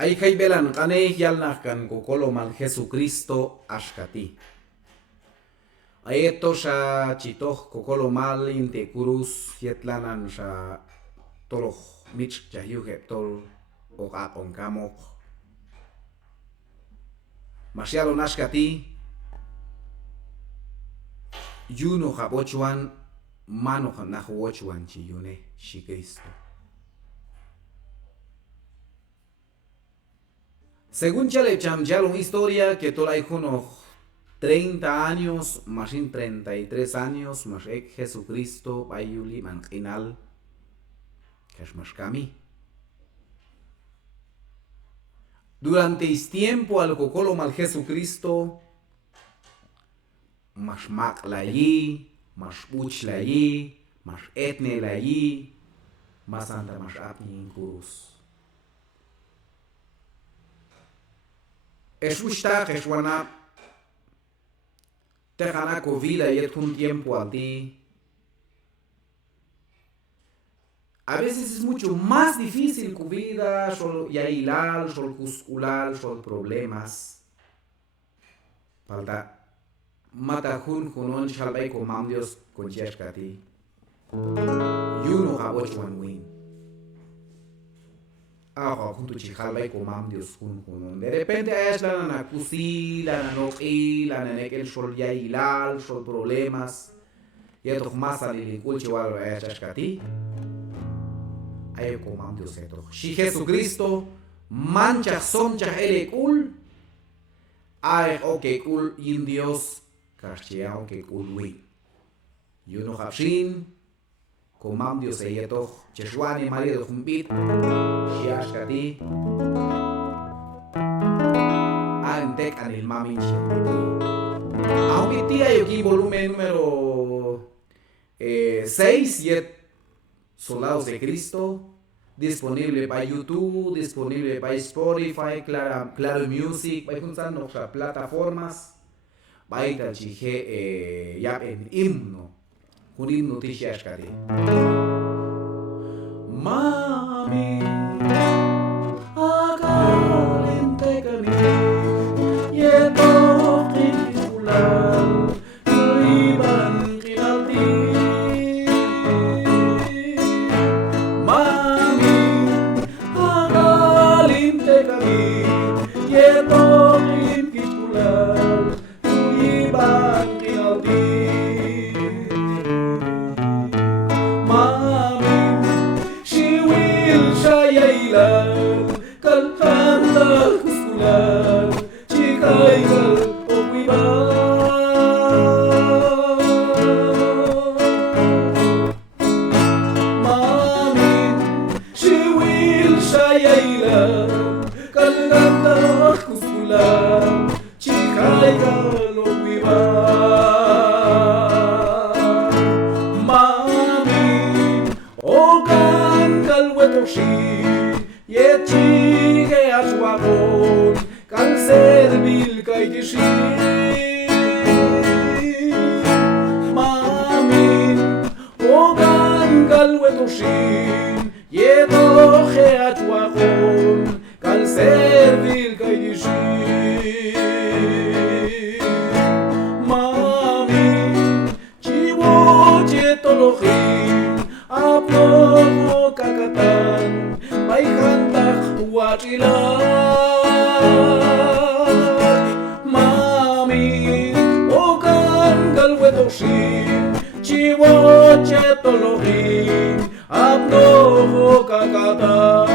Ay belan kaneh yalnah kan kokolomal Jesucristo ashkati. Ayeto sha chitoh kokolomal inte kurus yetlanan sha toloh mich jahyu heptol oka onkamok. Masyalo nashkati yuno habochuan mano nahuochuan chiyune shi Cristo. Según Chale Chamjalon historia que tolay juno 30 años, más 33 años, más Jesucristo, bayuli manquinal, que es más kami. Durante este tiempo al cocolo mal Jesucristo, más maclayi, más puchlayi, más etnelayi, más anda más apni en cruz. Eshushta Jeshuana Tejana Covila y un tiempo a ti. A veces es mucho más difícil que vida, solo yailal, solo cuscular, solo problemas. Falta matahun kunon shalbay komam Dios con cheshkati. Yuno habochwan win. Ako junto chihalbay komam Dios kunon. De repente es la nakusi, la nanoki, la nanekel sol yailal, sol problemas. Y esto más alilikul chiwalo cheshkati. Ay komam Dios esto. Si Jesucristo mancha soncha elekul. Ay oke kul in Dios karchiao ke kul win. Yuno hapshin komam Dios eto cheshwani marido humbit shiashkati antek anil mamin shemiti. Ahumiti aquí volumen número 6 yet Soldados de Cristo, disponible para YouTube, disponible para Spotify, Claro Music, para juntar nuestras plataformas, para ir al chije ya en himno, un himno noticias cari. Mami, agalente cani, yeto titular, iban giraldi. Chihuahua, Chetolojín, Abno, Cacata.